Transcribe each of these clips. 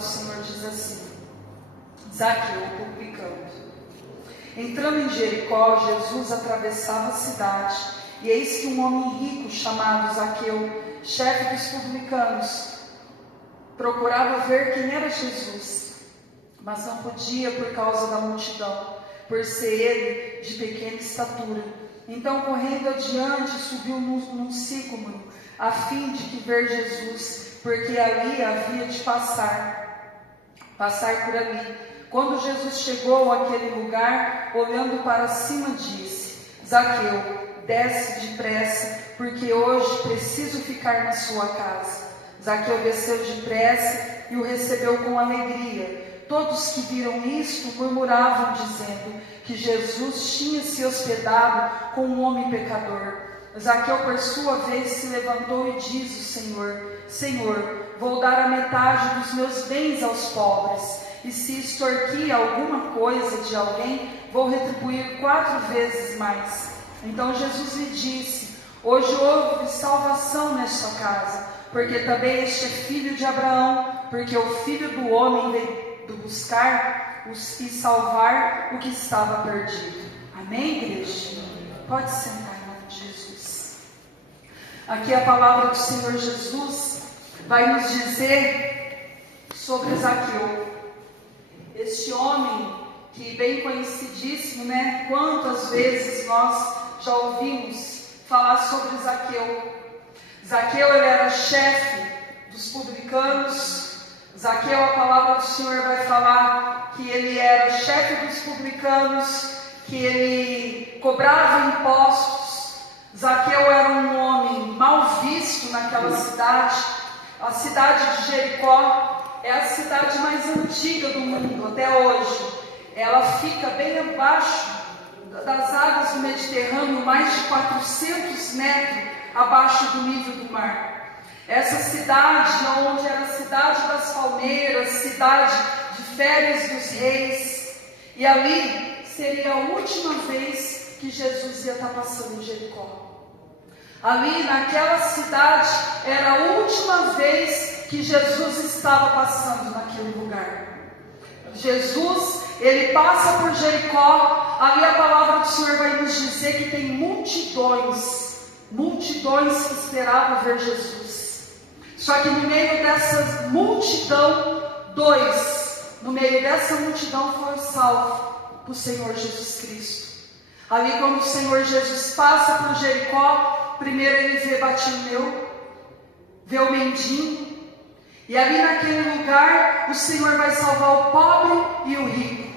do Senhor diz assim: Zaqueu, publicano. Entrando em Jericó, Jesus atravessava a cidade, e eis que um homem rico chamado Zaqueu, chefe dos publicanos, procurava ver quem era Jesus, mas não podia por causa da multidão, por ser ele de pequena estatura. Então, correndo adiante, subiu num sicômoro, a fim de que ver Jesus, porque ali havia de passar por ali. Quando Jesus chegou àquele lugar, olhando para cima, disse: Zaqueu, desce depressa, porque hoje preciso ficar na sua casa. Zaqueu desceu depressa e o recebeu com alegria. Todos que viram isto murmuravam, dizendo que Jesus tinha se hospedado com um homem pecador. Zaqueu, por sua vez, se levantou e disse ao Senhor: Senhor, vou dar a metade dos meus bens aos pobres. E se extorquir alguma coisa de alguém, vou retribuir 4 vezes mais. Então Jesus lhe disse: hoje houve salvação nesta casa, porque também este é filho de Abraão, porque o Filho do Homem veio buscar e salvar o que estava perdido. Amém, igreja? Pode sentar em nome de Jesus. Aqui a palavra do Senhor Jesus vai nos dizer sobre Zaqueu. Este homem que bem conhecidíssimo, né? Quantas vezes nós já ouvimos falar sobre Zaqueu. Zaqueu, ele era chefe dos publicanos. Zaqueu, a palavra do Senhor vai falar que ele era chefe dos publicanos, que ele cobrava impostos. Zaqueu era um homem mal visto naquela cidade. A cidade de Jericó é a cidade mais antiga do mundo até hoje. Ela fica bem abaixo das águas do Mediterrâneo, mais de 400 metros abaixo do nível do mar. Essa cidade, onde era a cidade das palmeiras, cidade de férias dos reis, e ali seria a última vez que Jesus ia estar passando em Jericó. Ali naquela cidade era a última vez que Jesus estava passando naquele lugar. Jesus, ele passa por Jericó. Ali a palavra do Senhor vai nos dizer que tem multidões que esperavam ver Jesus. Só que no meio dessa multidão, no meio dessa multidão foi salvo o Senhor Jesus Cristo. Ali quando o Senhor Jesus passa por Jericó, primeiro ele vê Bartimeu, vê o mendigo, e ali naquele lugar o Senhor vai salvar o pobre e o rico.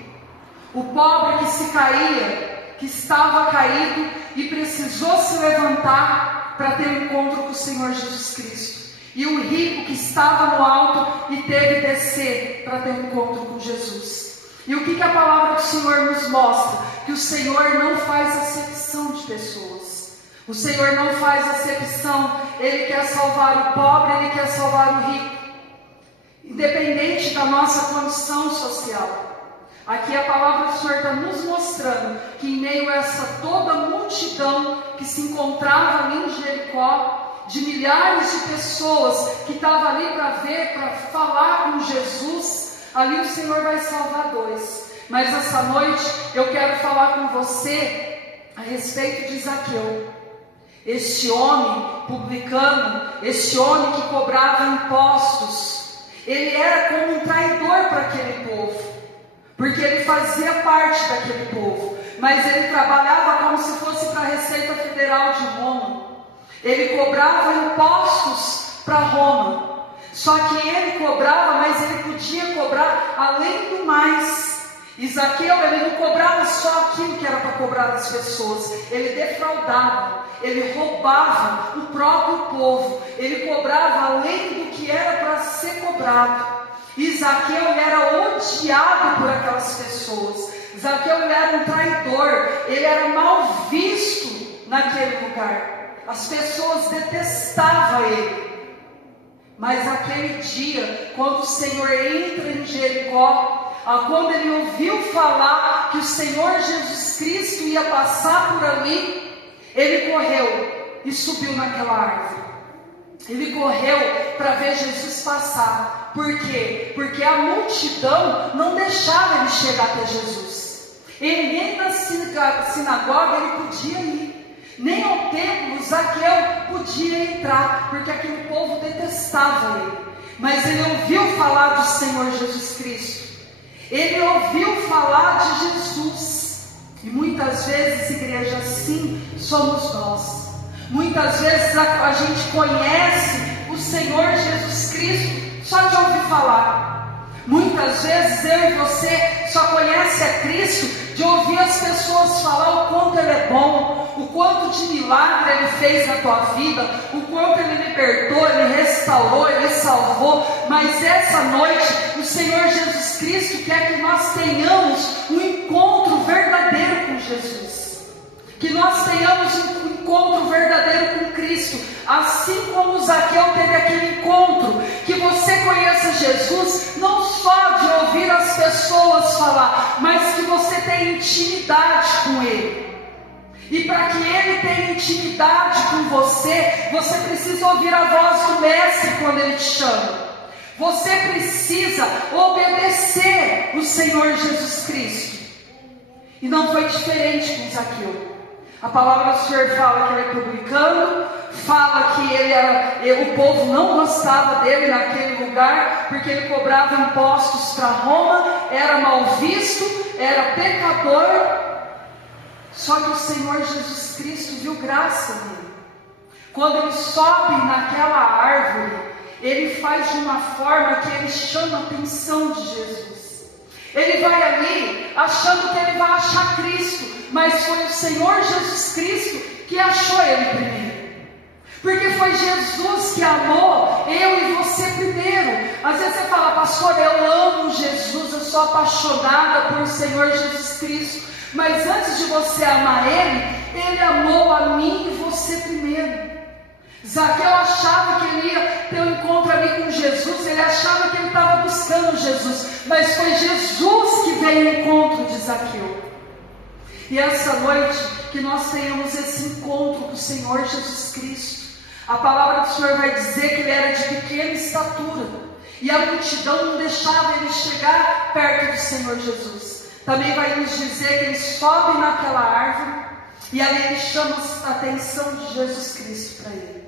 O pobre que se caía, que estava caído e precisou se levantar para ter um encontro com o Senhor Jesus Cristo. E o rico que estava no alto e teve que descer para ter um encontro com Jesus. E o que a palavra do Senhor nos mostra? Que o Senhor não faz acepção de pessoas. O Senhor não faz acepção. Ele quer salvar o pobre, Ele quer salvar o rico, independente da nossa condição social. Aqui a palavra do Senhor está nos mostrando que em meio a essa toda multidão que se encontrava ali em Jericó, de milhares de pessoas que estavam ali para ver, para falar com Jesus, ali o Senhor vai salvar 2. Mas essa noite eu quero falar com você a respeito de Zaqueu. Este homem publicano, este homem que cobrava impostos, ele era como um traidor para aquele povo, porque ele fazia parte daquele povo, mas ele trabalhava como se fosse para a Receita Federal de Roma. Ele cobrava impostos para Roma, só que ele cobrava, mas ele podia cobrar além do mais. E Zaqueu, ele não cobrava só aquilo que era para cobrar das pessoas, ele defraudava, ele roubava o próprio povo, ele cobrava além do que era para ser cobrado. E Zaqueu, ele era odiado por aquelas pessoas. Zaqueu, ele era um traidor, ele era mal visto naquele lugar. As pessoas detestavam ele. Mas aquele dia, quando o Senhor entra em Jericó, quando ele ouviu falar que o Senhor Jesus Cristo ia passar por ali, ele correu e subiu naquela árvore. Ele correu para ver Jesus passar. Por quê? Porque a multidão não deixava ele chegar até Jesus. Ele nem na sinagoga ele podia ir. Nem ao templo Zaqueu podia entrar, porque aquele povo detestava ele. Mas ele ouviu falar do Senhor Jesus Cristo. Ele ouviu falar de Jesus. E muitas vezes, igreja, assim somos nós. Muitas vezes a gente conhece o Senhor Jesus Cristo só de ouvir falar. Muitas vezes eu e você só conhece a Cristo de ouvir as pessoas falar o quanto Ele é bom, o quanto de milagre Ele fez na tua vida, o quanto Ele libertou, Ele restaurou, Ele salvou. Mas essa noite o Senhor Jesus Cristo quer que nós tenhamos um encontro verdadeiro com Jesus, que nós tenhamos um encontro verdadeiro com Cristo, assim como Zaqueu teve aquele encontro. Que você conheça Jesus não só de ouvir as pessoas falar, mas que você tenha intimidade com Ele. E para que Ele tenha intimidade com você, você precisa ouvir a voz do Mestre quando Ele te chama. Você precisa obedecer o Senhor Jesus Cristo. E não foi diferente com Zaqueu. A palavra do Senhor fala que ele é publicano, fala que o povo não gostava dele naquele lugar, porque ele cobrava impostos para Roma, era mal visto, era pecador. Só que o Senhor Jesus Cristo viu graça nele. Quando ele sobe naquela árvore, ele faz de uma forma que ele chama a atenção de Jesus. Ele vai ali achando que ele vai achar Cristo, mas foi o Senhor Jesus Cristo que achou ele primeiro. Porque foi Jesus que amou eu e você primeiro. Às vezes você fala, pastor, eu amo Jesus, eu sou apaixonada por Senhor Jesus Cristo. Mas antes de você amar Ele amou a mim e você primeiro. Zaqueu achava que ele ia ter um encontro ali com Jesus, ele achava que ele estava buscando Jesus, mas foi Jesus que veio ao encontro de Zaqueu. E essa noite, que nós tenhamos esse encontro com o Senhor Jesus Cristo. A palavra do Senhor vai dizer que ele era de pequena estatura, e a multidão não deixava ele chegar perto do Senhor Jesus. Também vai nos dizer que ele sobe naquela árvore, e ali ele chama a atenção de Jesus Cristo para ele.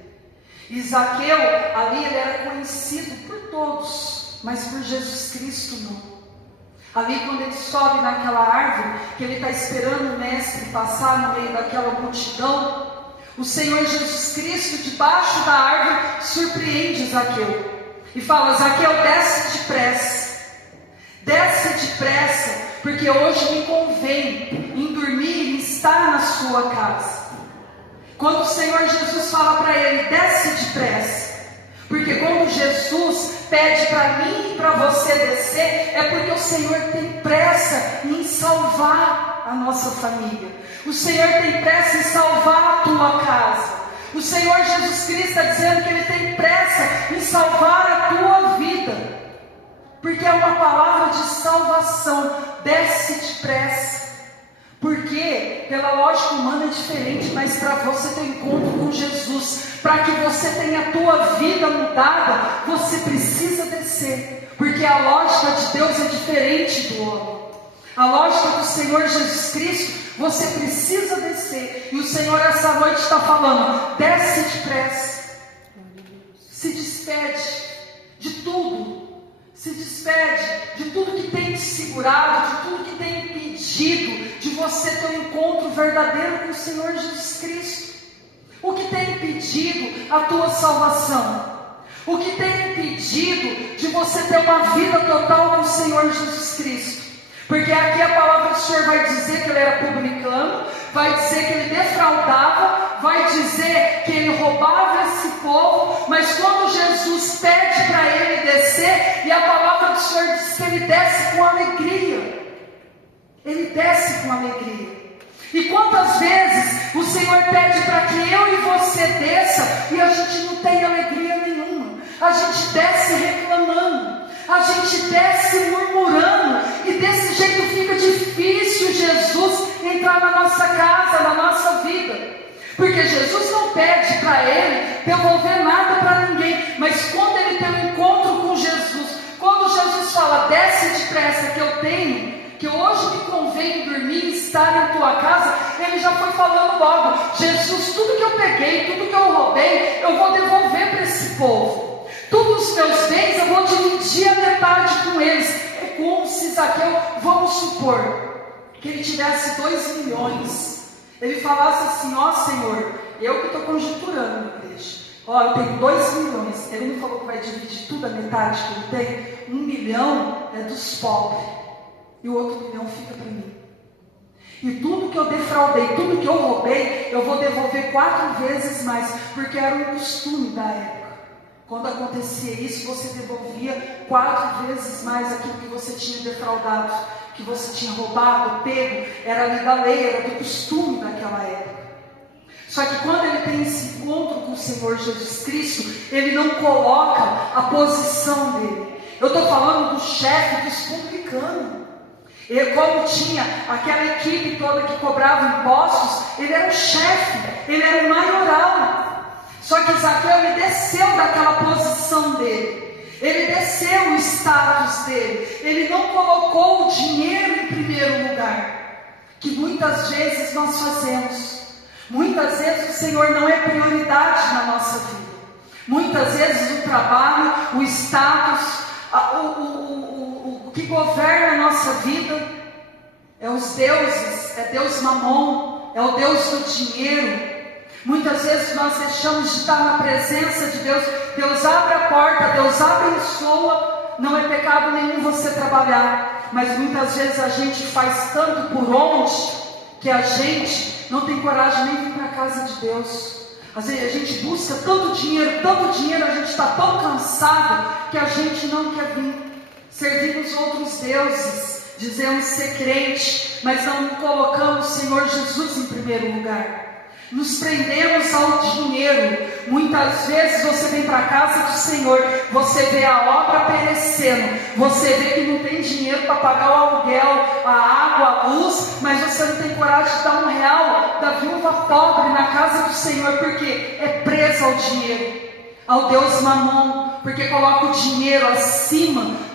E Zaqueu, ali ele era conhecido por todos, mas por Jesus Cristo não. Ali quando ele sobe naquela árvore, que ele está esperando o mestre passar no meio daquela multidão, o Senhor Jesus Cristo, debaixo da árvore, surpreende Zaqueu. E fala, Zaqueu, desce depressa, porque hoje me convém em dormir e estar na sua casa. Quando o Senhor Jesus fala para ele, desce depressa, porque quando Jesus pede para mim e para você descer, é porque o Senhor tem pressa em salvar a nossa família. O Senhor tem pressa em salvar a tua casa. O Senhor Jesus Cristo está dizendo que Ele tem pressa em salvar a tua vida, porque é uma palavra de salvação. Desce depressa. Porque pela lógica humana é diferente, mas para você ter encontro com Jesus, para que você tenha a tua vida mudada, você precisa descer, porque a lógica de Deus é diferente do homem. A lógica do Senhor Jesus Cristo, você precisa descer, e o Senhor essa noite está falando, desce depressa, se despede de tudo. Se despede de tudo que tem te segurado, de tudo que tem impedido de você ter um encontro verdadeiro com o Senhor Jesus Cristo. O que tem impedido a tua salvação? O que tem impedido de você ter uma vida total com o Senhor Jesus Cristo? Porque aqui a palavra do Senhor vai dizer que ele era publicano, vai dizer que ele defraudava, vai dizer que ele roubava esse povo, mas quando Jesus pede para ele descer, e a palavra do Senhor diz que ele desce com alegria. Ele desce com alegria. E quantas vezes o Senhor pede para que eu e você desça, e a gente não tem alegria nenhuma, a gente desce reclamando, a gente desce murmurando, e desse jeito fica difícil Jesus entrar na nossa casa, na nossa vida. Porque Jesus não pede para ele devolver nada para ninguém, mas quando ele tem um encontro com Jesus, quando Jesus fala, desce depressa que eu tenho, que hoje me convém dormir e estar em tua casa, ele já foi falando logo, Jesus, tudo que eu peguei, tudo que eu roubei, eu vou devolver para esse povo. Todos os meus bens eu vou dividir a metade com eles. É como se Zaqueu, vamos supor, que ele tivesse 2 milhões. Ele falasse assim, ó Senhor, eu que estou conjecturando na igreja, ó, eu tenho 2 milhões, ele não falou que vai dividir tudo a metade que ele tem, 1 milhão é dos pobres, e o outro 1 milhão fica para mim. E tudo que eu defraudei, tudo que eu roubei, eu vou devolver 4 vezes mais, porque era um costume da época. Quando acontecia isso, você devolvia 4 vezes mais aquilo que você tinha defraudado, que você tinha roubado, pego, era ali da lei, era do costume daquela época. Só que quando ele tem esse encontro com o Senhor Jesus Cristo, ele não coloca a posição dele. Eu estou falando do chefe dos publicanos. Ele, como tinha aquela equipe toda que cobrava impostos, ele era o chefe, ele era o maioral. Só que Zaqueu, ele desceu daquela posição dele. Ele desceu o status dele. Ele não colocou o dinheiro em primeiro lugar, que muitas vezes nós fazemos. Muitas vezes o Senhor não é prioridade na nossa vida. Muitas vezes o trabalho, o status, o que governa a nossa vida é os deuses, é Deus Mamon, é o Deus do dinheiro. Muitas vezes nós deixamos de estar na presença de Deus. Deus abre a porta, Deus abençoa. Não é pecado nenhum você trabalhar, mas muitas vezes a gente faz tanto por onde, que a gente não tem coragem nem de vir para a casa de Deus. Às vezes a gente busca tanto dinheiro, a gente está tão cansado, que a gente não quer vir. Servimos outros deuses, dizemos ser crente, mas não colocamos o Senhor Jesus em primeiro lugar. Nos prendemos ao dinheiro. Muitas vezes você vem para a casa do Senhor, você vê a obra perecendo, você vê que não tem dinheiro para pagar o aluguel, a água, a luz, mas você não tem coragem de dar R$1 da viúva pobre na casa do Senhor, porque é presa ao dinheiro, ao Deus Mamon, porque coloca o dinheiro acima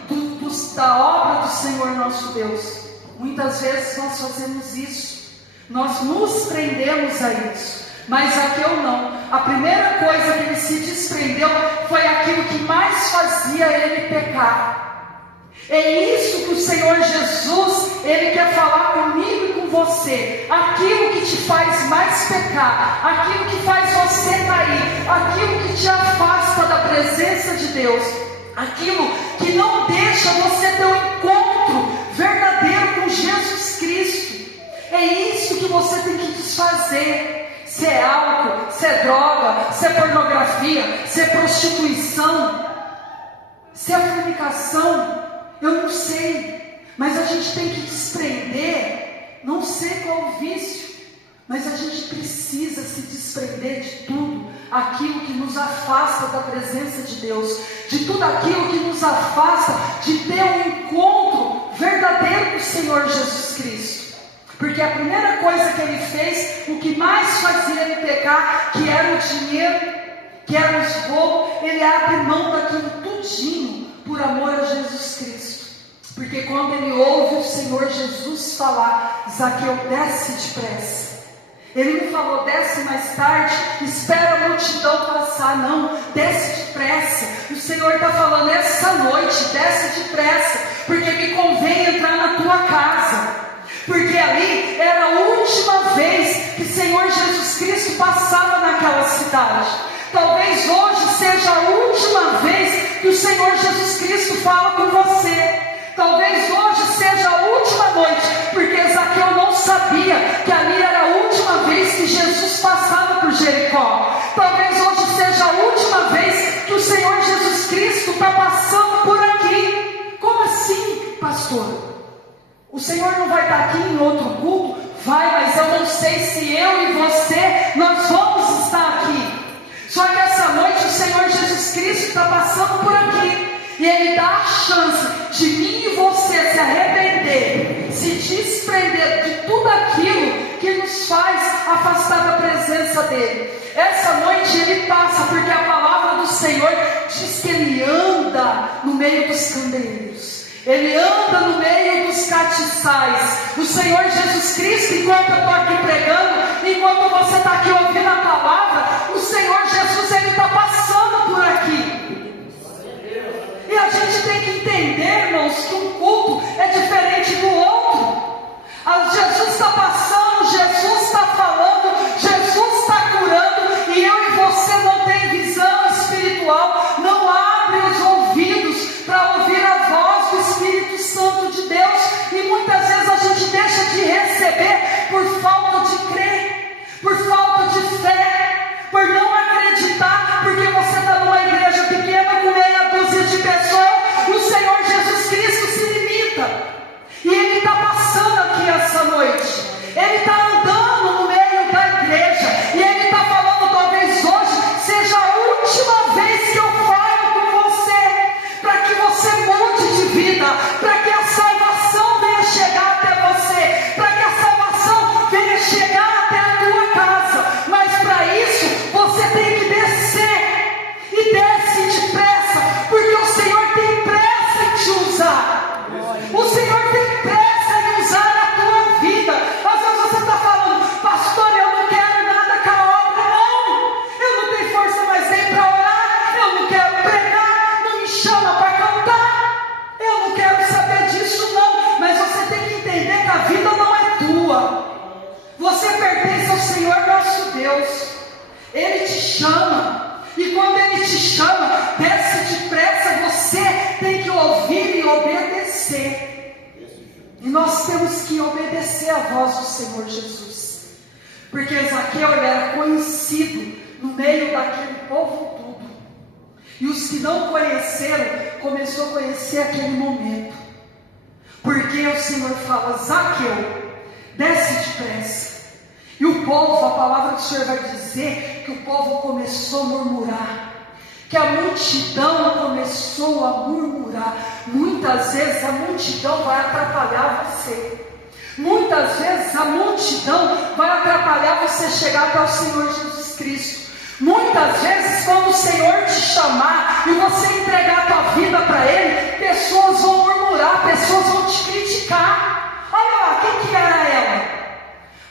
da obra do Senhor nosso Deus. Muitas vezes nós fazemos isso. Nós nos prendemos a isso, mas Zaqueu não. A primeira coisa que ele se desprendeu foi aquilo que mais fazia ele pecar. É isso que o Senhor Jesus, ele quer falar comigo e com você. Aquilo que te faz mais pecar, aquilo que faz você cair, aquilo que te afasta da presença de Deus, aquilo que não deixa você ter um encontro verdadeiro com Jesus Cristo. É isso que você tem que desfazer. Se é álcool, se é droga, se é pornografia, se é prostituição, se é fornicação, eu não sei, mas a gente tem que desprender. Não sei qual o vício, mas a gente precisa se desprender de tudo aquilo que nos afasta da presença de Deus, de tudo aquilo que nos afasta de ter um encontro verdadeiro com o Senhor Jesus Cristo. Porque a primeira coisa que ele fez, o que mais fazia ele pecar, que era o dinheiro, que era o esgoto, ele abre mão daquilo tudinho por amor a Jesus Cristo. Porque quando ele ouve o Senhor Jesus falar, Zaqueu, desce depressa. Ele não falou, desce mais tarde, espera a multidão passar, não, desce depressa. O Senhor está falando, essa noite, desce depressa, porque me convém entrar na tua casa. Porque ali era a última vez que o Senhor Jesus Cristo passava naquela cidade. Talvez hoje seja a última vez que o Senhor Jesus Cristo fala com você. Talvez hoje seja a última noite, porque Zaqueu não sabia que ali era a última vez que Jesus passava por Jericó. Talvez hoje seja a última vez que o Senhor Jesus Cristo está passando por aqui. Como assim, pastor? O Senhor não vai estar aqui em outro culto? Vai, mas eu não sei se eu e você, nós vamos estar aqui. Só que essa noite o Senhor Jesus Cristo está passando por aqui. E Ele dá a chance de mim e você se arrepender, se desprender de tudo aquilo que nos faz afastar da presença presença dele. Essa noite ele passa, porque a palavra do Senhor diz que ele anda no meio dos candeeiros, ele anda no meio dos catiçais. O Senhor Jesus Cristo, enquanto eu estou aqui pregando, enquanto você está aqui ouvindo a palavra, o Senhor Jesus, ele está passando por aqui. E a gente tem que entender, irmãos, que um culto é diferente do outro. Jesus está passando, Jesus está falando, Jesus está curando, e eu e você não tem visão espiritual, não abre os ouvidos para ouvir a voz do Espírito Santo de Deus, e muitas vezes a gente deixa de receber por falta de crer, por falta de fé, por não acreditar, porque você está numa igreja pequena com meia dúzia de pessoas. O Senhor Jesus Cristo se limita, e Ele está passando aqui essa noite, Ele está andando no meio da igreja, e Ele está falando, talvez hoje seja a última vez que eu falo com você, para que você mude de vida, para que a salvação venha chegar até você, para que a salvação venha chegar até a tua casa. Mas para isso você tem que descer, e desce depressa, porque o Senhor tem pressa em te usar. O Senhor tem pressa em usar a tua vida. Às vezes você está falando, pastor, eu não quero nada com a obra, não. Eu não tenho força mais nem para orar, eu não quero pregar, não me chama para cantar, eu não quero saber disso, não. Mas você tem que entender que a vida não é tua. Você pertence ao Senhor nosso Deus. Ele te chama, e quando Ele te chama, desce depressa. Você tem que ouvir e obedecer. E nós temos que obedecer a voz do Senhor Jesus, porque Zaqueu era conhecido no meio daquele povo todo, e os que não conheceram, começou a conhecer aquele momento, porque o Senhor fala, Zaqueu, desce depressa. E o povo, a palavra do Senhor vai dizer que o povo começou a murmurar, que a multidão começou a murmurar. Muitas vezes a multidão vai atrapalhar você. Muitas vezes a multidão vai atrapalhar você chegar até o Senhor Jesus Cristo. Muitas vezes, quando o Senhor te chamar e você entregar a tua vida para Ele, pessoas vão murmurar, pessoas vão te criticar. Olha lá, quem que era ela?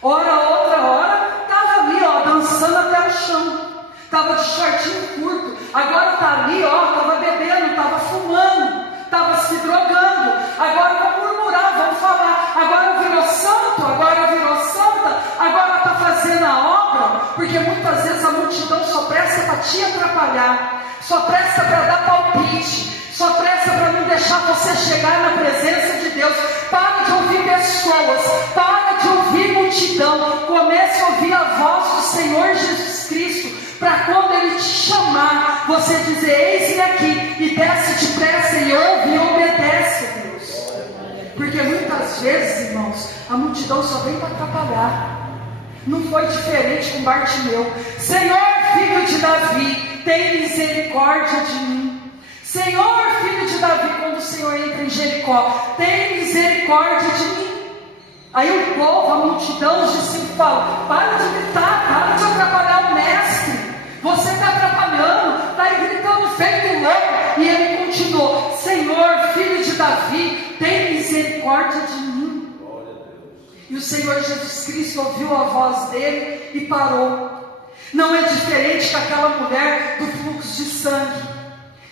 Outra hora, estava ali, dançando até o chão. Estava de shortinho curto, agora está ali, estava bebendo, estava fumando, estava se drogando, agora vão murmurar, vão falar, agora virou santo, agora virou santa, agora está fazendo a obra, porque muitas vezes a multidão só presta para te atrapalhar, só presta para dar palpite, só presta para não deixar você chegar na presença de Deus. Para de ouvir pessoas, para de ouvir multidão, comece a ouvir a voz do Senhor Jesus Cristo, para quando Ele te chamar, você dizer, eis-me aqui, e desce depressa e ouve e obedece a Deus. Porque muitas vezes, irmãos, a multidão só vem para atrapalhar. Não foi diferente com Bartimeu. Senhor, filho de Davi, tem misericórdia de mim. Senhor, filho de Davi, quando o Senhor entra em Jericó, tem misericórdia de mim. Aí o povo, a multidão, os discípulos falam, para de gritar, para de atrapalhar o mestre. Você está atrapalhando, está aí gritando feito louco. E ele continuou, Senhor, filho de Davi, tem misericórdia de mim. E o Senhor Jesus Cristo ouviu a voz dele e parou. Não é diferente que aquela mulher do fluxo de sangue,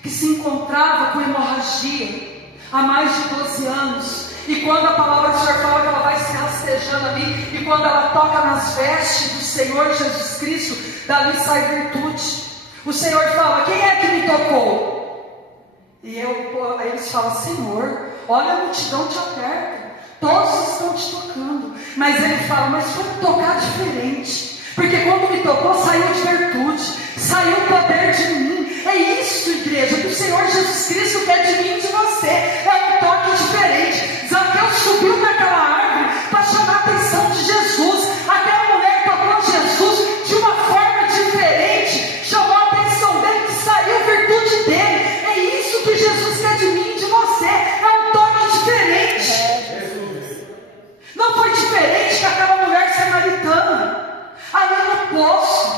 que se encontrava com hemorragia há mais de 12 anos. E quando a palavra do Senhor fala que ela vai se rastejando ali, e quando ela toca nas vestes do Senhor Jesus Cristo, dali sai virtude. O Senhor fala, quem é que me tocou? E aí eles falam, Senhor, olha a multidão te aperta, todos estão te tocando. Mas ele fala, mas foi me tocar diferente, porque quando me tocou saiu de virtude, saiu o poder de mim. É isso, igreja, que o Senhor Jesus Cristo quer de mim e de você. É um toque diferente. Zaqueu subiu naquela árvore para chamar a atenção de Jesus. Aquela mulher tocou Jesus de uma forma diferente, chamou a atenção dele, que saiu virtude dele. É isso que Jesus quer de mim e de você. É um toque diferente. Não foi diferente que aquela mulher samaritana ali no poço.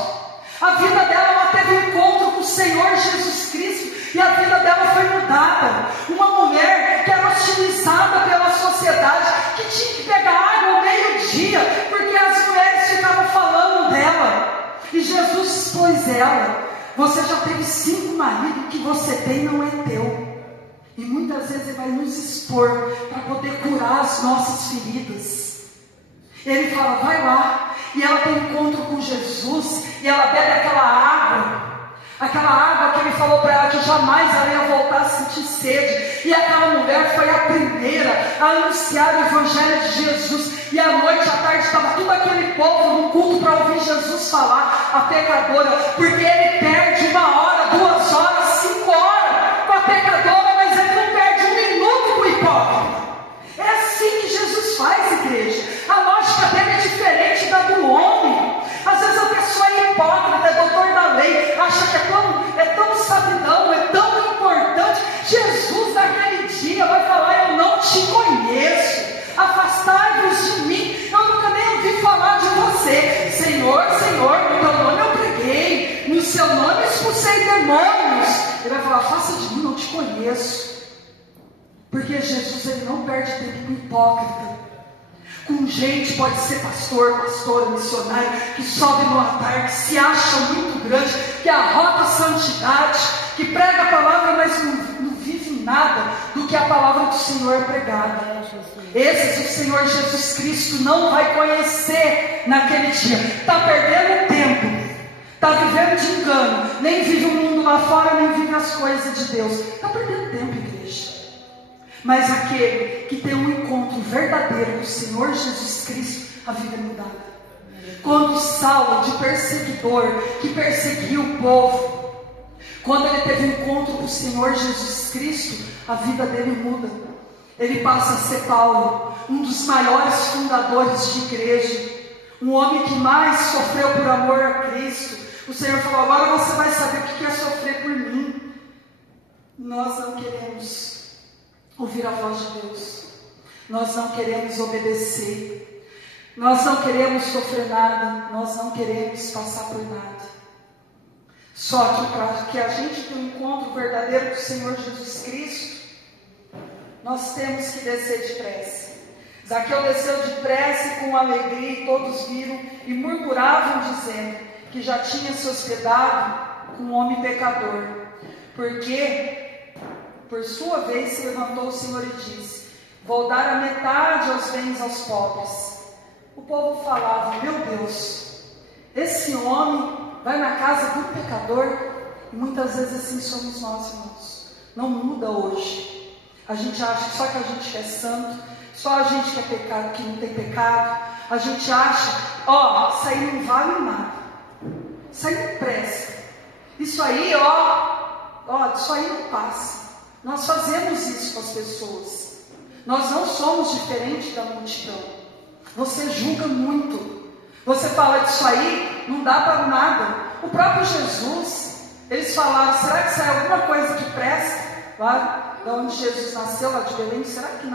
ridicularizada pela sociedade, que tinha que pegar água ao meio-dia, porque as mulheres ficavam falando dela. E Jesus expôs ela: você já teve 5 maridos, o que você tem não é teu. E muitas vezes Ele vai nos expor para poder curar as nossas feridas. Ele fala: vai lá. E ela tem encontro com Jesus, e ela bebe aquela água que Ele falou para ela que jamais ela ia voltar a sentir sede. E aquela mulher foi a primeira a anunciar o Evangelho de Jesus. E à noite, à tarde, estava todo aquele povo no culto para ouvir Jesus falar, a pecadora, porque Ele perde 1 hora, 2 horas, 5 horas com a pecadora, mas Ele não perde 1 minuto com o hipócrita. É assim que Jesus faz, igreja. A lógica dele é diferente da do homem. Às vezes a pessoa é hipócrita, é doutor da lei, acha que é tão sabidão, é tão importante. Jesus naquele dia vai falar: eu não te conheço, afastai-vos de mim, eu nunca nem ouvi falar de você. Senhor, Senhor, no teu nome eu preguei, no seu nome expulsei demônios. Ele vai falar: afasta de mim, não te conheço. Porque Jesus, Ele não perde tempo com hipócrita, com gente, pode ser pastor, pastora, missionário, que sobe no altar, que se acha muito grande, que arrota a santidade, que prega a palavra, mas não vive nada do que a palavra do Senhor é pregada. Esses o Senhor Jesus Cristo não vai conhecer naquele dia. Está perdendo tempo, está vivendo de engano, nem vive o mundo lá fora, nem vive as coisas de Deus. Está perdendo tempo, igreja. Mas aquele que tem um encontro verdadeiro com o Senhor Jesus Cristo, a vida é mudada. Quando Saulo, de perseguidor, que perseguia o povo, quando ele teve um encontro com o Senhor Jesus Cristo, a vida dele muda. Ele passa a ser Paulo, um dos maiores fundadores de igreja, um homem que mais sofreu por amor a Cristo. O Senhor falou: agora você vai saber o que é sofrer por mim. Nós não queremos ouvir a voz de Deus, nós não queremos obedecer, nós não queremos sofrer nada, nós não queremos passar por nada. Só que para que a gente tenha um encontro verdadeiro com o Senhor Jesus Cristo, nós temos que descer depressa. Zaqueu desceu depressa com alegria, e todos viram e murmuravam, dizendo que já tinha se hospedado com um homem pecador, porque por sua vez se levantou o Senhor e disse: vou dar a metade aos bens aos pobres. O povo falava: meu Deus, esse homem vai na casa do pecador. E muitas vezes assim somos nós, irmãos. Não muda hoje. A gente acha que só que a gente é santo, só a gente que é pecado, que não tem pecado. A gente acha: isso aí não vale nada, isso aí não presta, isso aí, isso aí não passa. Nós fazemos isso com as pessoas. Nós não somos diferentes da multidão. Você julga muito. Você fala: disso aí não dá para nada. O próprio Jesus, eles falaram: será que sai alguma coisa que presta? Lá de onde Jesus nasceu, lá de Belém, será que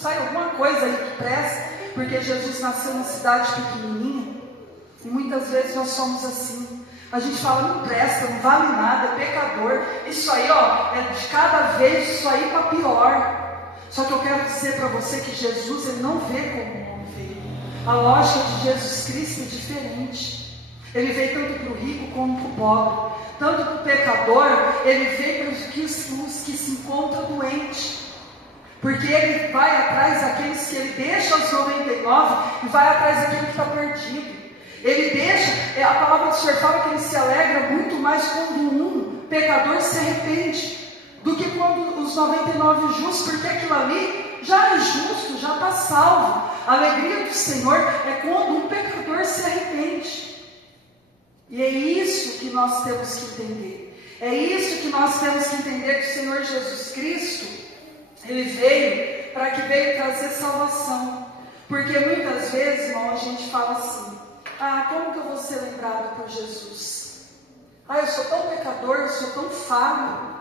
sai alguma coisa aí que presta? Porque Jesus nasceu numa cidade pequenininha. E muitas vezes nós somos assim. A gente fala: não presta, não vale nada, é pecador. Isso aí, é de cada vez isso aí para pior. Só que eu quero dizer para você que Jesus, Ele não vê como o homem veio. A lógica de Jesus Cristo é diferente. Ele veio tanto para o rico como para o pobre. Tanto para o pecador, Ele veio para os que se encontram doentes. Porque Ele vai atrás daqueles que Ele deixa os 99 e vai atrás daquele que está perdido. Ele deixa, a palavra do Senhor fala que Ele se alegra muito mais quando um pecador se arrepende, do que quando os 99 justos, porque aquilo ali já é justo, já está salvo. A alegria do Senhor é quando um pecador se arrepende. E é isso que nós temos que entender. É isso que nós temos que entender, que o Senhor Jesus Cristo, Ele veio para que veio trazer salvação. Porque muitas vezes, irmão, a gente fala assim: como que eu vou ser lembrado por Jesus? Eu sou tão pecador, eu sou tão falho.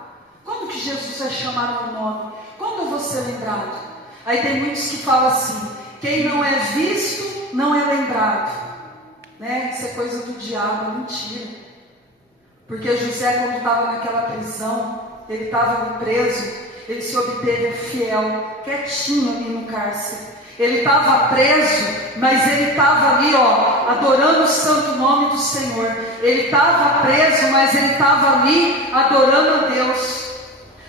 Quando que Jesus vai chamar meu nome? Quando eu vou ser lembrado? Aí tem muitos que falam assim: quem não é visto, não é lembrado. Isso é coisa do diabo, é mentira. Porque José, quando estava naquela prisão, ele estava preso, ele se obteve fiel, quietinho ali no cárcere. Ele estava preso, mas ele estava ali, adorando o santo nome do Senhor. Ele estava preso, mas ele estava ali adorando a Deus.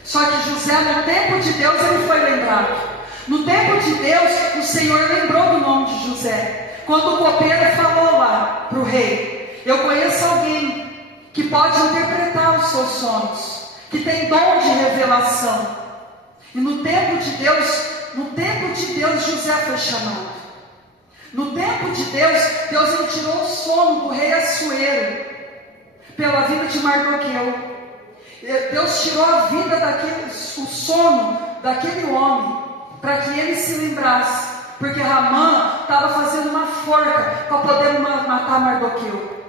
Só que José, no tempo de Deus, ele foi lembrado. No tempo de Deus, o Senhor lembrou do nome de José. Quando o copeiro falou lá para o rei: eu conheço alguém que pode interpretar os seus sonhos, que tem dom de revelação. E no tempo de Deus, José foi chamado. No tempo de Deus, ele tirou o sono do rei Assuero pela vida de Mardoqueu. Deus tirou a vida o sono daquele homem, para que ele se lembrasse, porque Ramã estava fazendo uma forca para poder matar Mardoqueu.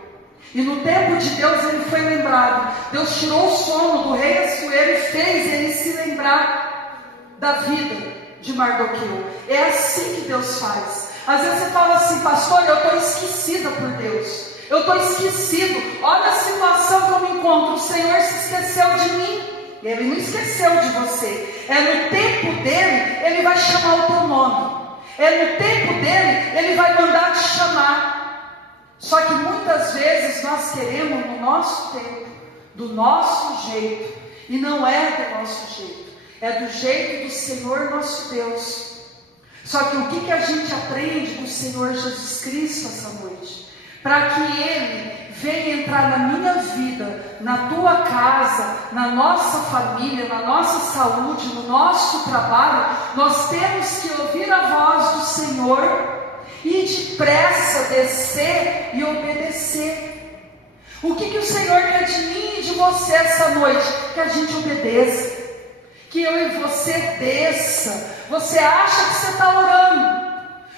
E no tempo de Deus ele foi lembrado. Deus tirou o sono do rei Assuero e fez ele se lembrar da vida de Mardoqueu. É assim que Deus faz. Às vezes você fala assim: pastor, eu estou esquecida por Deus. Eu estou esquecido. Olha a situação que eu me encontro. O Senhor se esqueceu de mim. Ele não esqueceu de você. É no tempo dele, ele vai chamar o teu nome. É no tempo dele, ele vai mandar te chamar. Só que muitas vezes nós queremos no nosso tempo, do nosso jeito. E não é do nosso jeito. É do jeito do Senhor nosso Deus. Só que o que a gente aprende com o Senhor Jesus Cristo essa noite? Para que Ele venha entrar na minha vida, na tua casa, na nossa família, na nossa saúde, no nosso trabalho, nós temos que ouvir a voz do Senhor e depressa descer e obedecer. O que o Senhor quer de mim e de você essa noite? Que a gente obedeça. Que eu e você desça. Você acha que você está orando,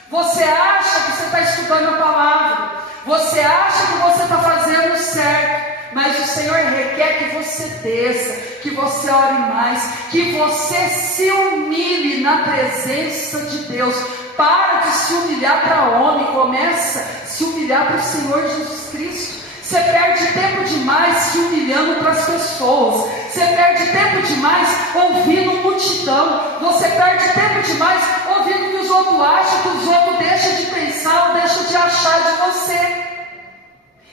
você acha que você está estudando a palavra, você acha que você está fazendo certo, mas o Senhor requer que você desça, que você ore mais, que você se humilhe na presença de Deus. Para de se humilhar para homem, começa a se humilhar para o Senhor Jesus Cristo. Você perde tempo demais se humilhando para as pessoas. Você perde tempo demais ouvindo multidão. Você perde tempo demais ouvindo o que os outros acham, que os outros deixam de pensar ou deixam de achar de você.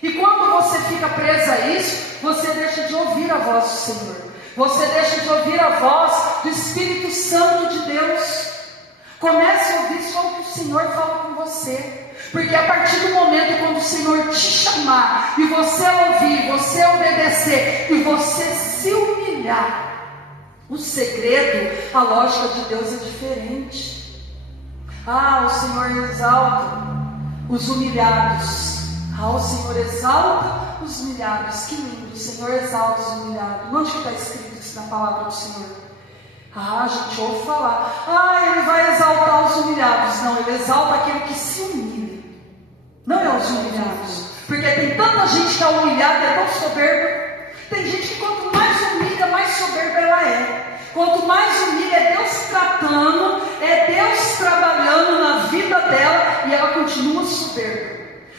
E quando você fica preso a isso, você deixa de ouvir a voz do Senhor. Você deixa de ouvir a voz do Espírito Santo de Deus. Comece a ouvir só o que o Senhor fala com você. Porque a partir do momento quando o Senhor te chamar, e você ouvir, você obedecer, e você se humilhar, o segredo, a lógica de Deus é diferente. O Senhor exalta os humilhados. O Senhor exalta os humilhados. Que lindo, o Senhor exalta os humilhados. Onde que está escrito isso na palavra do Senhor? A gente ouve falar, ele vai exaltar os humilhados. Não, ele exalta aquele que se humilha. Não é os humilhados. Porque tem tanta gente que é humilhada, é tão soberba. Tem gente que quanto mais humilha, mais soberba ela é. Quanto mais humilha, é Deus tratando, é Deus trabalhando na vida dela e ela continua soberba.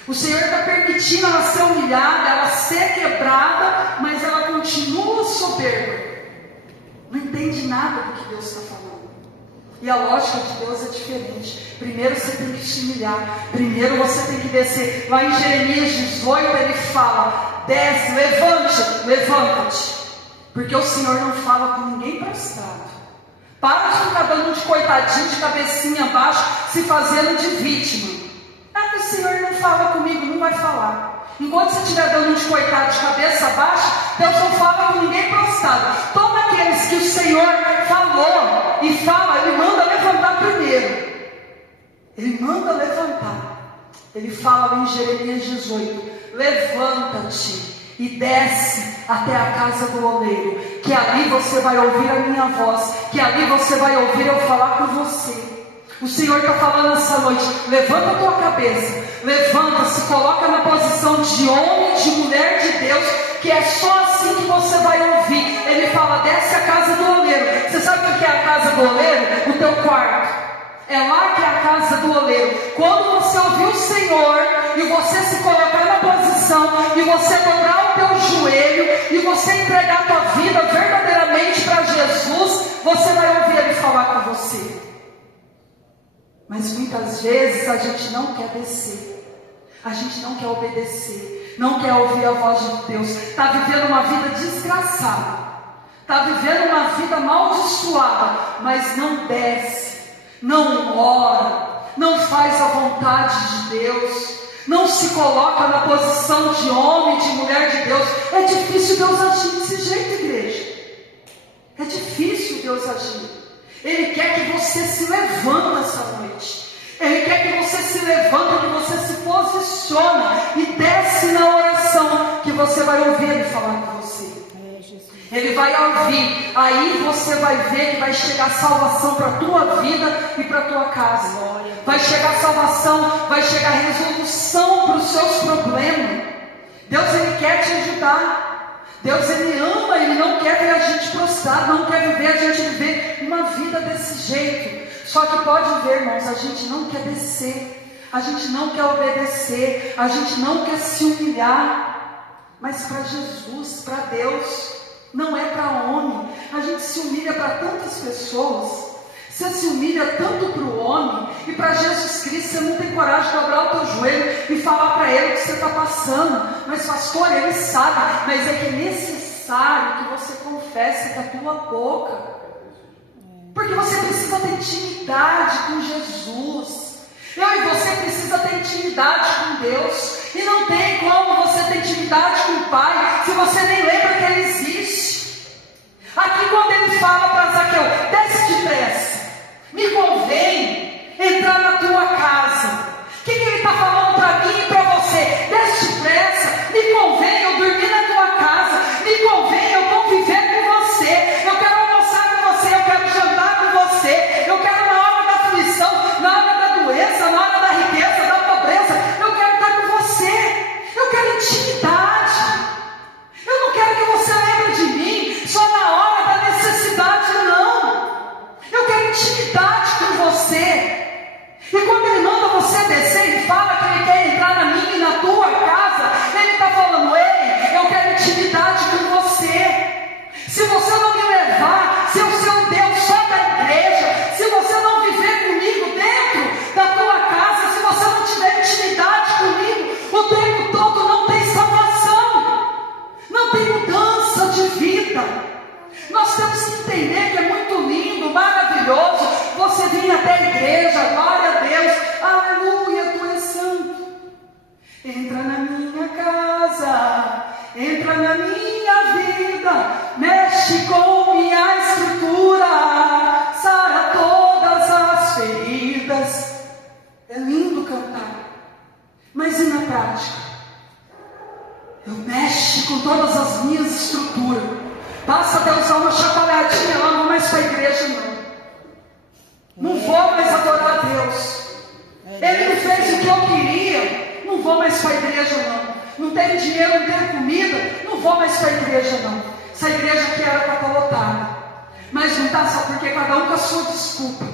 O Senhor está permitindo ela ser humilhada, ela ser quebrada, mas ela continua soberba. Não entende nada do que Deus está falando. E a lógica de Deus é diferente. Primeiro você tem que se humilhar. Primeiro você tem que descer. Lá em Jeremias 18 ele fala: desce, levanta-te. Porque o Senhor não fala com ninguém prostrado. Para de ficar dando de coitadinho, de cabecinha abaixo, se fazendo de vítima. Que o Senhor não fala comigo, não vai falar. Enquanto você estiver dando de coitado, de cabeça baixa, Deus não fala com ninguém prostrado. Todos aqueles que o Senhor falou e fala, Ele manda levantar primeiro. Ele manda levantar. Ele fala lá em Jeremias 18: levanta-te e desce até a casa do oleiro, que ali você vai ouvir a minha voz, que ali você vai ouvir eu falar com você. O Senhor está falando essa noite: levanta a tua cabeça, levanta, se coloca na posição de homem, de mulher de Deus, que é só assim que você vai ouvir. Ele fala: desce a casa do oleiro. Você sabe o que é a casa do oleiro? O teu quarto. É lá que é a casa do oleiro. Quando você ouvir o Senhor e você se colocar na posição e você dobrar o teu joelho e você entregar a tua vida verdadeiramente verdadeiramente para Jesus, você vai ouvir Ele falar com você. Mas muitas vezes a gente não quer descer, a gente não quer obedecer, não quer ouvir a voz de Deus, está vivendo uma vida desgraçada, está vivendo uma vida amaldiçoada, mas não desce, não ora, não faz a vontade de Deus, não se coloca na posição de homem, de mulher de Deus. É difícil Deus agir desse jeito, igreja. É difícil Deus agir. Ele quer que você se levante essa noite. Ele quer que você se levante, que você se posicione e desce na oração, que você vai ouvir Ele falar com você. Ele vai ouvir, aí você vai ver que vai chegar salvação para a tua vida e para a tua casa. Vai chegar salvação, vai chegar resolução para os seus problemas. Deus, Ele quer te ajudar. Deus, Ele ama, Ele não quer ver a gente prostrado, não quer ver a gente viver uma vida desse jeito. Só que pode ver, irmãos, a gente não quer descer, a gente não quer obedecer, a gente não quer se humilhar. Mas para Jesus, para Deus, não é para homem. A gente se humilha para tantas pessoas. Você se humilha tanto para o homem, e para Jesus Cristo você não tem coragem de dobrar o teu joelho e falar para Ele o que você está passando. Mas pastor, Ele sabe, mas é que é necessário que você confesse com a tua boca, porque você precisa ter intimidade com Jesus. Eu e você precisa ter intimidade com Deus, e não tem como você ter intimidade com o Pai se você nem lembra que Ele existe. Aqui quando Ele fala para Zaqueu, desce depressa, me convém entrar na tua casa. O que Ele está falando para mim e para você? Desce depressa, me convém eu dormir na tua casa, me convém eu conviver com você, eu quero almoçar com você, eu quero jantar com você, eu quero na hora da aflição, na hora da doença, na hora da riqueza, da pobreza, eu quero estar com você, eu quero intimidade. Eu não quero que você lembre de mim só na hora da necessidade, não. Eu quero intimidade com você. E quando Ele manda você descer, Ele fala que Ele quer entrar na minha e na tua casa. Ele está falando, ei, eu quero intimidade com você. Se você não me levar, se eu ser um Deus só da igreja, se você não viver comigo dentro da tua casa, se você não tiver intimidade comigo o tempo todo, não tem salvação, não tem mudança de vida. Nós temos que entender que é muito lindo, maravilhoso você vir até a igreja, glória a Deus, aleluia, tu és santo. Entra na minha casa, entra na minha vida, mexe com minha estrutura, sara todas as feridas. É lindo cantar, mas e na prática? Eu mexo com todas as minhas estruturas. Basta Deus dar uma chacoalhadinha, lá, não vou mais para a igreja, não. Não vou mais adorar a Deus. Ele não fez o que eu queria, não vou mais para a igreja, não. Não tenho dinheiro, não tenho comida, não vou mais para a igreja, não. Essa igreja aqui era para estar lotada, mas não está, só porque cada um com a sua desculpa.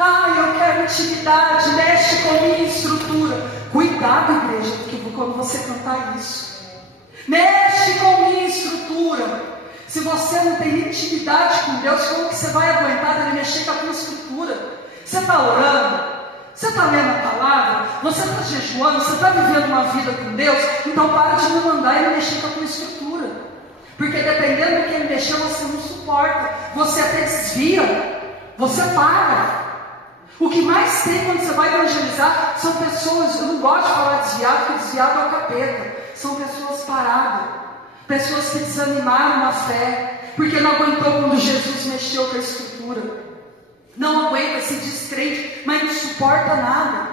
Eu quero intimidade, mexe com a minha estrutura. Cuidado, igreja, porque quando você cantar isso, mexe com a minha estrutura. Se você não tem intimidade com Deus, como que você vai aguentar Ele mexer com a tua estrutura? Você está orando? Você está lendo a palavra? Você está jejuando? Você está vivendo uma vida com Deus? Então para de não mandar Ele mexer com a tua estrutura, porque dependendo do que Ele mexer, você não suporta, você até desvia, você para. O que mais tem quando você vai evangelizar são pessoas, eu não gosto de falar desviado, porque desviado é o capeta, são pessoas paradas, pessoas que desanimaram na fé, porque não aguentou quando Jesus mexeu com a estrutura, não aguenta, se diz crente, mas não suporta nada.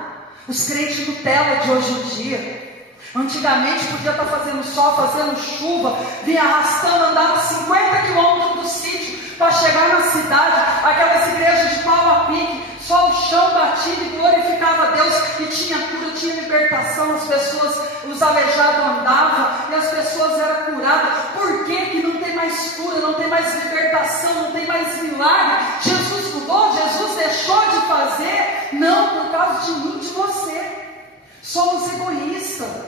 Os crentes Nutella de hoje em dia, antigamente podia estar fazendo sol, fazendo chuva, vinha arrastando, andava 50 quilômetros do sítio para chegar na cidade, aquelas igrejas de pau a pique, só o chão batido e glorificava a Deus, e tinha cura, tinha libertação, as pessoas, os aleijados andavam, e as pessoas eram curadas. Por que não tem mais cura, não tem mais libertação, não tem mais milagre? Jesus mudou, Jesus deixou de fazer? Não, por causa de mim e de você. Somos egoístas,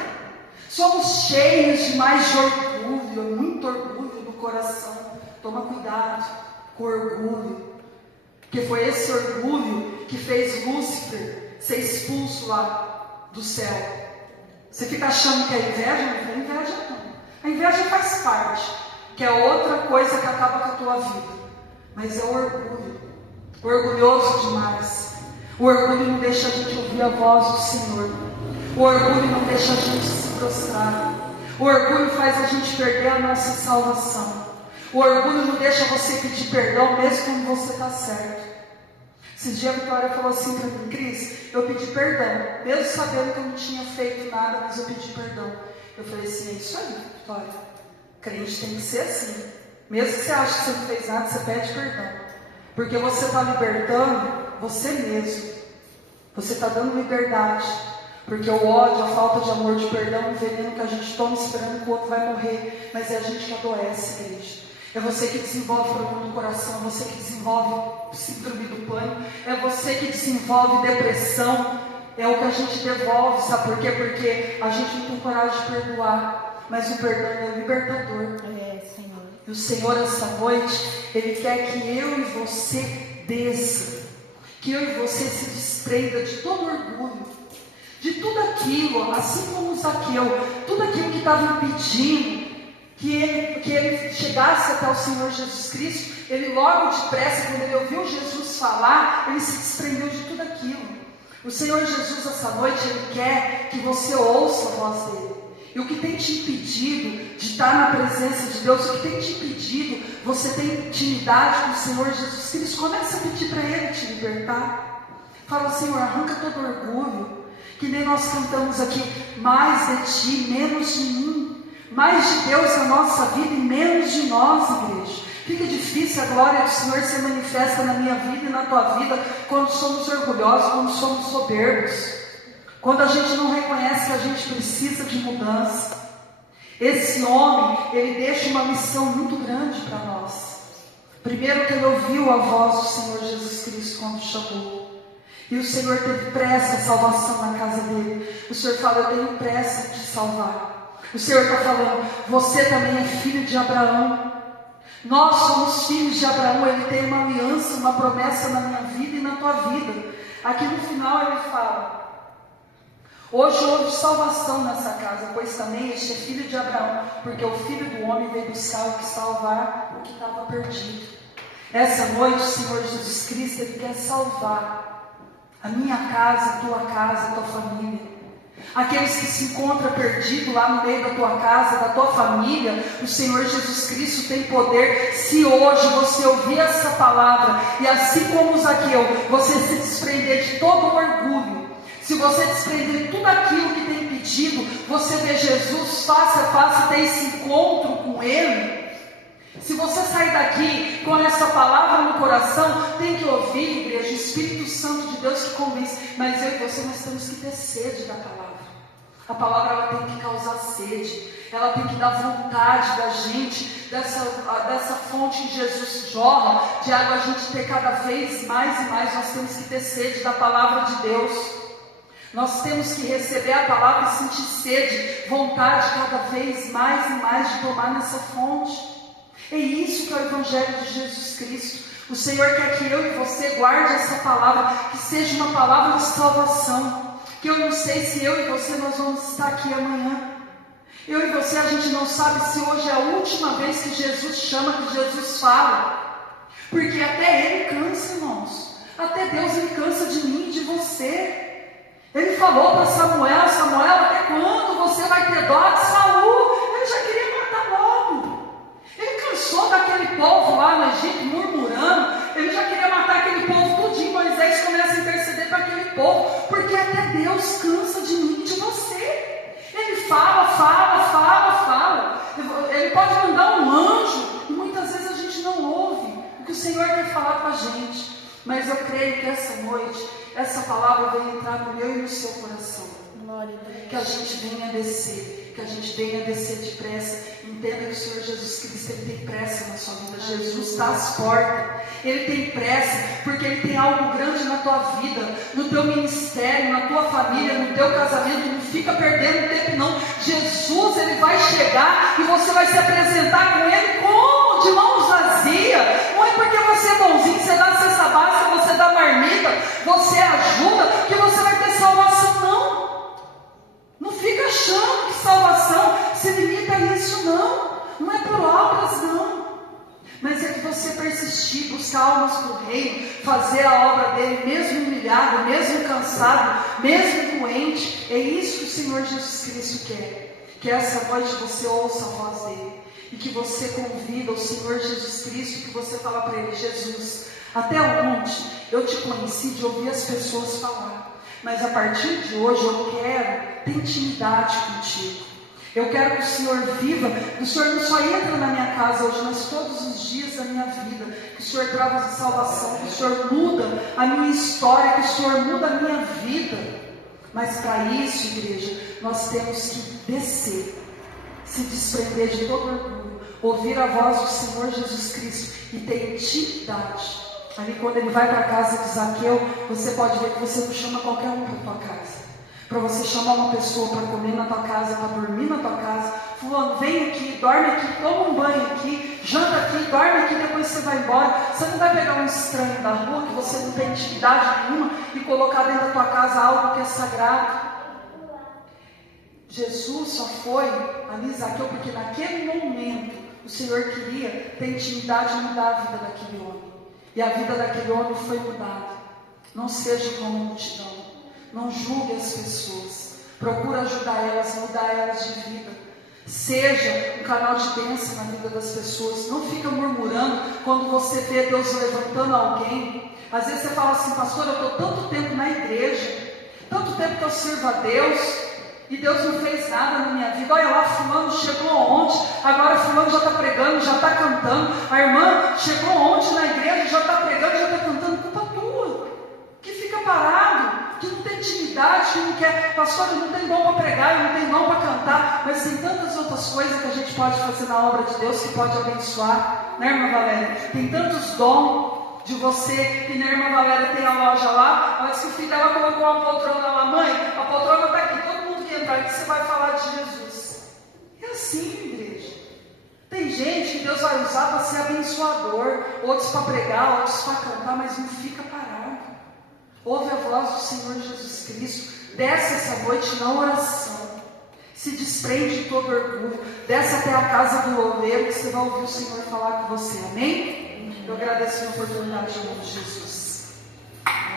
somos cheios demais de orgulho, muito orgulho no coração. toma cuidado com o orgulho, porque foi esse orgulho que fez Lúcifer ser expulso lá do céu. Você fica achando que é inveja? Não é inveja não. A inveja faz parte, que é outra coisa que acaba com a tua vida. Mas é o orgulho, orgulhoso demais. O orgulho não deixa a gente ouvir a voz do Senhor. O orgulho não deixa a gente se prostrar. O orgulho faz a gente perder a nossa salvação. O orgulho não deixa você pedir perdão mesmo quando você está certo. Esses dias a Vitória falou assim para mim: Cris, eu pedi perdão, mesmo sabendo que eu não tinha feito nada, mas eu pedi perdão. Eu falei assim: é isso aí, Vitória. Crente tem que ser assim. Mesmo que você ache que você não fez nada, você pede perdão. Porque você está libertando você mesmo. Você está dando liberdade. Porque o ódio, a falta de amor, de perdão, é um veneno que a gente toma esperando que o outro vai morrer. Mas é a gente que adoece, igreja. É você que desenvolve problema no coração. É você que desenvolve síndrome do pânico. É você que desenvolve depressão. É o que a gente devolve, sabe por quê? Porque a gente não tem coragem de perdoar. Mas o perdão é libertador. Senhor. E o Senhor, essa noite, Ele quer que eu e você desça. Que eu e você se desprenda de todo orgulho. De tudo aquilo, assim como Zaqueu, tudo aquilo que estava impedindo que ele chegasse até o Senhor Jesus Cristo, ele logo depressa, quando ele ouviu Jesus falar, ele se desprendeu de tudo aquilo. O Senhor Jesus, essa noite, Ele quer que você ouça a voz dEle. E o que tem te impedido de estar na presença de Deus, o que tem te impedido, você tem intimidade com o Senhor Jesus Cristo, comece a pedir para Ele te libertar. Fala: Senhor, arranca todo orgulho, que nem nós cantamos aqui: mais de Ti, menos de mim, mais de Deus na nossa vida e menos de nós, igreja. Fica difícil a glória do Senhor se manifesta na minha vida e na tua vida quando somos orgulhosos, quando somos soberbos, quando a gente não reconhece que a gente precisa de mudança. Esse homem, ele deixa uma missão muito grande para nós. Primeiro, que ele ouviu a voz do Senhor Jesus Cristo quando chamou. E o Senhor teve pressa a salvação na casa dele. O Senhor fala: eu tenho pressa de te salvar. O Senhor está falando: você também é filho de Abraão. Nós somos filhos de Abraão. Ele tem uma aliança, uma promessa na minha vida e na tua vida. Aqui no final ele fala: hoje houve salvação nessa casa, pois também este é filho de Abraão, porque o Filho do Homem veio buscar o que salvar o que estava perdido. Essa noite o Senhor Jesus Cristo, Ele quer salvar a minha casa, a tua família. Aqueles que se encontram perdidos lá no meio da tua casa, da tua família, o Senhor Jesus Cristo tem poder. Se hoje você ouvir essa palavra, e assim como Zaqueu, você se desprender de todo o orgulho, se você desprender de tudo aquilo que tem impedido, você vê Jesus face a face, ter esse encontro com Ele. Se você sair daqui com essa palavra no coração, tem que ouvir, igreja, o Espírito Santo de Deus que convence. Mas eu e você, nós temos que ter sede da palavra. A palavra, ela tem que causar sede. Ela tem que dar vontade da gente, dessa fonte que Jesus jorra, de água a gente ter cada vez mais e mais. Nós temos que ter sede da palavra de Deus. Nós temos que receber a palavra e sentir sede, vontade cada vez mais e mais de tomar nessa fonte. É isso que é o Evangelho de Jesus Cristo. O Senhor quer que eu e você guarde essa palavra, que seja uma palavra de salvação. Que eu não sei se eu e você nós vamos estar aqui amanhã. Eu e você, a gente não sabe se hoje é a última vez que Jesus chama, que Jesus fala. Porque até Ele cansa, irmãos. Até Deus, Ele cansa de mim e de você. Ele falou para Samuel: Samuel, até quando você vai ter dó de Saul? Ele já queria matar logo. Ele cansou daquele povo lá no Egito murmurando. Ele já queria matar aquele povo tudinho. Moisés começa a interceder para aquele povo, porque até Deus cansa de mim e de você. Ele fala. Ele pode mandar um anjo, e muitas vezes a gente não ouve o que o Senhor quer falar com a gente. Mas eu creio que essa noite, essa palavra vai entrar no meu e no seu coração. Que a gente venha descer, que a gente venha descer depressa. Entenda que o Senhor Jesus Cristo, Ele tem pressa na sua vida. Jesus está às portas. Ele tem pressa, porque Ele tem algo grande na tua vida, no teu ministério, na tua família, no teu casamento. Não fica perdendo tempo não. Jesus, Ele vai chegar e você vai se apresentar com Ele como? de mãos vazias. Não é porque você é bonzinho, você dá cesta básica, você dá marmita, você ajuda, que você vai ter salvação, não. Não fica achando que salvação se limita a isso, não. Não é por obras, não. Mas é que você persistir, buscar almas para o reino, fazer a obra dele, mesmo humilhado, mesmo cansado, mesmo doente. É isso que o Senhor Jesus Cristo quer. Que essa noite você ouça a voz dele. E que você convida o Senhor Jesus Cristo, que você fala para ele: Jesus, até onde eu te conheci de ouvir as pessoas falar, mas a partir de hoje eu quero ter intimidade contigo. Eu quero que o Senhor viva, que o Senhor não só entra na minha casa hoje, mas todos os dias da minha vida, que o Senhor traga salvação, que o Senhor muda a minha história, que o Senhor muda a minha vida. Mas para isso, igreja, nós temos que descer, se desprender de todo orgulho, ouvir a voz do Senhor Jesus Cristo e ter intimidade. Ali quando ele vai para a casa de Zaqueu, você pode ver que você não chama qualquer um para a tua casa. Para você chamar uma pessoa para comer na tua casa, para dormir na tua casa. Fulano, vem aqui, dorme aqui, toma um banho aqui, janta aqui, dorme aqui, depois você vai embora. Você não vai pegar um estranho da rua, que você não tem intimidade nenhuma, e colocar dentro da tua casa algo que é sagrado. Jesus só foi ali Zaqueu porque naquele momento o Senhor queria ter intimidade e mudar a vida daquele homem. E a vida daquele homem foi mudada. Não seja como a multidão. Não julgue as pessoas. Procura ajudar elas, mudar elas de vida. Seja um canal de bênção na vida das pessoas. Não fica murmurando quando você vê Deus levantando alguém. Às vezes você fala assim: pastor, eu estou tanto tempo na igreja, tanto tempo que eu sirvo a Deus, e Deus não fez nada na minha vida. Olha lá, fulano chegou ontem, agora fulano já está pregando, já está cantando. A irmã chegou ontem na igreja, já está pregando, já está cantando. Culpa tua, que fica parado, que não tem intimidade, que não quer. Pastor, eu não tenho dom para pregar, eu não tenho dom para cantar. Mas tem tantas outras coisas que a gente pode fazer na obra de Deus, que pode abençoar, né, irmã Valéria? Tem tantos dons de você, que a irmã Valéria tem a loja lá, mas que o filho dela colocou uma poltrona lá. Mãe, a poltrona está aqui, todo mundo que entrar aqui, você vai falar de Jesus. É assim, igreja. Tem gente que Deus vai usar para ser abençoador, outros para pregar, outros para cantar, mas não fica parado. Ouve a voz do Senhor Jesus Cristo, desce essa noite na oração, se desprende de todo orgulho, desce até a casa do louveiro, que você vai ouvir o Senhor falar com você, amém? Eu agradeço a oportunidade em nome de Jesus.